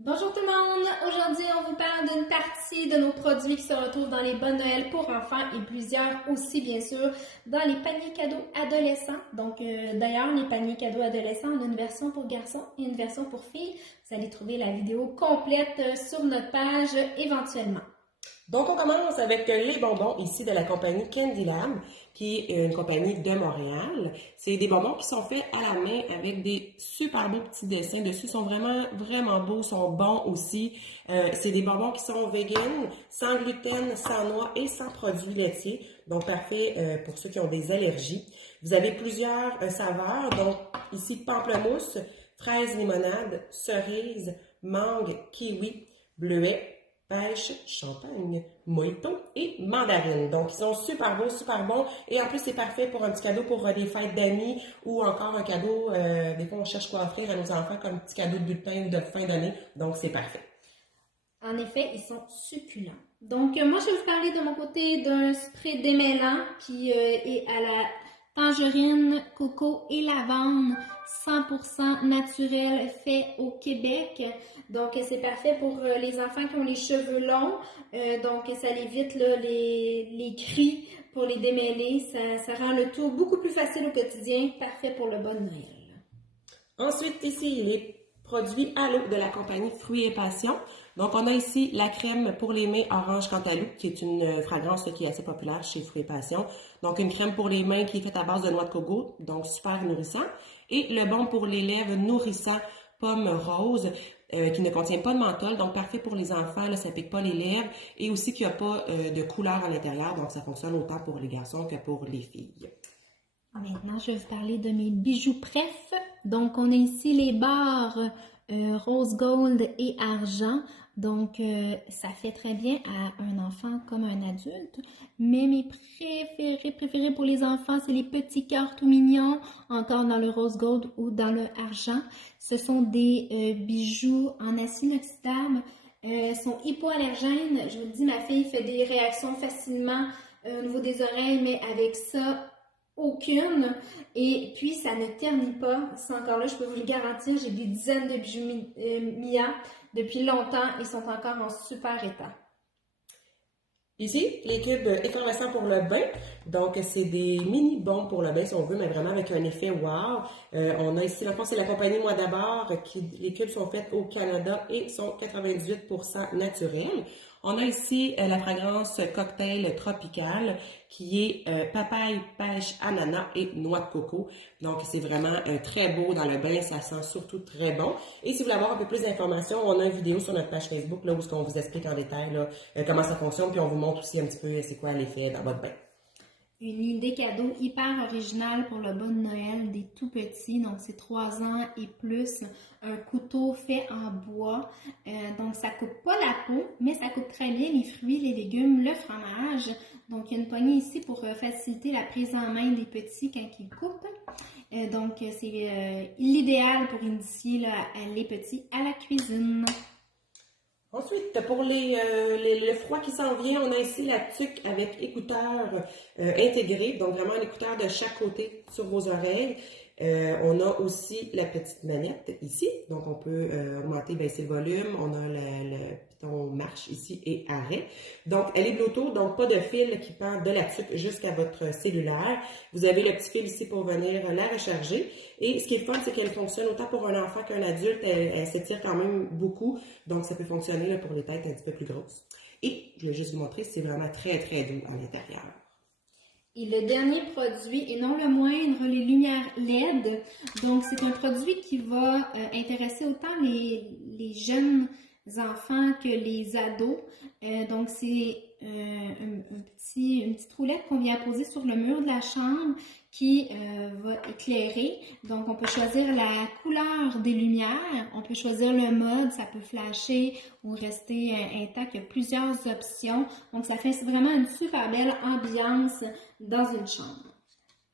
Bonjour tout le monde! Aujourd'hui, on vous parle d'une partie de nos produits qui se retrouvent dans les bonnes Noël pour enfants et plusieurs aussi, bien sûr, dans les paniers cadeaux adolescents. Donc, d'ailleurs, les paniers cadeaux adolescents, on a une version pour garçons et une version pour filles. Vous allez trouver la vidéo complète sur notre page éventuellement. Donc, on commence avec les bonbons ici de la compagnie Candy Lab, qui est une compagnie de Montréal. C'est des bonbons qui sont faits à la main avec des super beaux petits dessins dessus. Ils sont vraiment, vraiment beaux, sont bons aussi. C'est des bonbons qui sont vegan, sans gluten, sans noix et sans produits laitiers. Donc, parfait pour ceux qui ont des allergies. Vous avez plusieurs saveurs. Donc, ici, pamplemousse, fraise limonade, cerise, mangue, kiwi, bleuet, pêche, champagne, mojito et mandarine. Donc, ils sont super beaux, super bons. Et en plus, c'est parfait pour un petit cadeau pour des fêtes d'amis ou encore un cadeau, des fois, on cherche quoi offrir à nos enfants comme petit cadeau de bulletin ou de fin d'année. Donc, c'est parfait. En effet, ils sont succulents. Donc, moi, je vais vous parler de mon côté d'un spray démêlant qui est à la tangerine, coco et lavande, 100% naturel, fait au Québec. Donc, c'est parfait pour les enfants qui ont les cheveux longs. Donc, ça évite là, les cris pour les démêler. Ça rend le tout beaucoup plus facile au quotidien. Parfait pour le bon Noël. Ensuite, ici, les produits à l'eau de la compagnie Fruits et Passion. Donc, on a ici la crème pour les mains Orange Cantaloupe, qui est une fragrance qui est assez populaire chez Fruits et Passion. Donc, une crème pour les mains qui est faite à base de noix de coco, donc super nourrissant. Et le baume pour les lèvres nourrissant pomme rose, qui ne contient pas de menthol, donc parfait pour les enfants, là, ça pique pas les lèvres, et aussi qu'il n'y a pas de couleur à l'intérieur, donc ça fonctionne autant pour les garçons que pour les filles. Maintenant, je vais vous parler de mes bijoux préf. Donc, on a ici les barres rose gold et argent. Donc, ça fait très bien à un enfant comme un adulte. Mais mes préférés pour les enfants, c'est les petits cœurs tout mignons, encore dans le rose gold ou dans le argent. Ce sont des bijoux en acier inoxydable. Sont hypoallergènes. Je vous le dis, ma fille fait des réactions facilement au niveau des oreilles, mais avec ça, aucune. Et puis, ça ne ternit pas. C'est encore là, je peux vous le garantir. J'ai des dizaines de bijoux Mia depuis longtemps. Ils sont encore en super état. Ici, les cubes effervescents pour le bain. Donc, c'est des mini bombes pour le bain, si on veut, mais vraiment avec un effet wow. On a ici, c'est la compagnie Moi d'abord, les cubes sont faits au Canada et sont 98% naturels. On a ici la fragrance cocktail tropical qui est papaye, pêche, ananas et noix de coco. Donc, c'est vraiment très beau dans le bain. Ça sent surtout très bon. Et si vous voulez avoir un peu plus d'informations, on a une vidéo sur notre page Facebook là, où on vous explique en détail là, comment ça fonctionne. Puis on vous montre aussi un petit peu c'est quoi l'effet dans votre bain. Une idée cadeau hyper originale pour le bon Noël des tout petits, donc c'est 3 ans et plus. Un couteau fait en bois, donc ça coupe pas la peau, mais ça coupe très bien les fruits, les légumes, le fromage. Donc il y a une poignée ici pour faciliter la prise en main des petits quand ils coupent. Donc c'est l'idéal pour initier là, les petits à la cuisine. Ensuite, pour le froid qui s'en vient, on a ici la tuque avec écouteurs intégrés, donc vraiment un écouteur de chaque côté sur vos oreilles. On a aussi la petite manette ici, donc on peut augmenter, baisser le volume. On a le piton marche ici et arrêt. Donc, elle est Bluetooth, donc pas de fil qui part de la tuque jusqu'à votre cellulaire. Vous avez le petit fil ici pour venir la recharger. Et ce qui est fun, c'est qu'elle fonctionne autant pour un enfant qu'un adulte. Elle s'étire quand même beaucoup, donc ça peut fonctionner là, pour les têtes un petit peu plus grosses. Et je vais juste vous montrer, c'est vraiment très, très doux à l'intérieur. Et le dernier produit, et non le moindre, les lumières LED. Donc, c'est un produit qui va intéresser autant les jeunes enfants que les ados. Donc, c'est une petite roulette qu'on vient poser sur le mur de la chambre qui va éclairer. Donc, on peut choisir la couleur des lumières, on peut choisir le mode, ça peut flasher ou rester intact. Il y a plusieurs options. Donc, ça fait vraiment une super belle ambiance dans une chambre.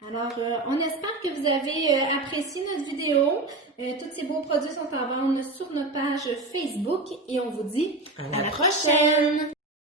Alors, on espère que vous avez apprécié notre vidéo. Tous ces beaux produits sont en vente sur notre page Facebook et on vous dit À la prochaine!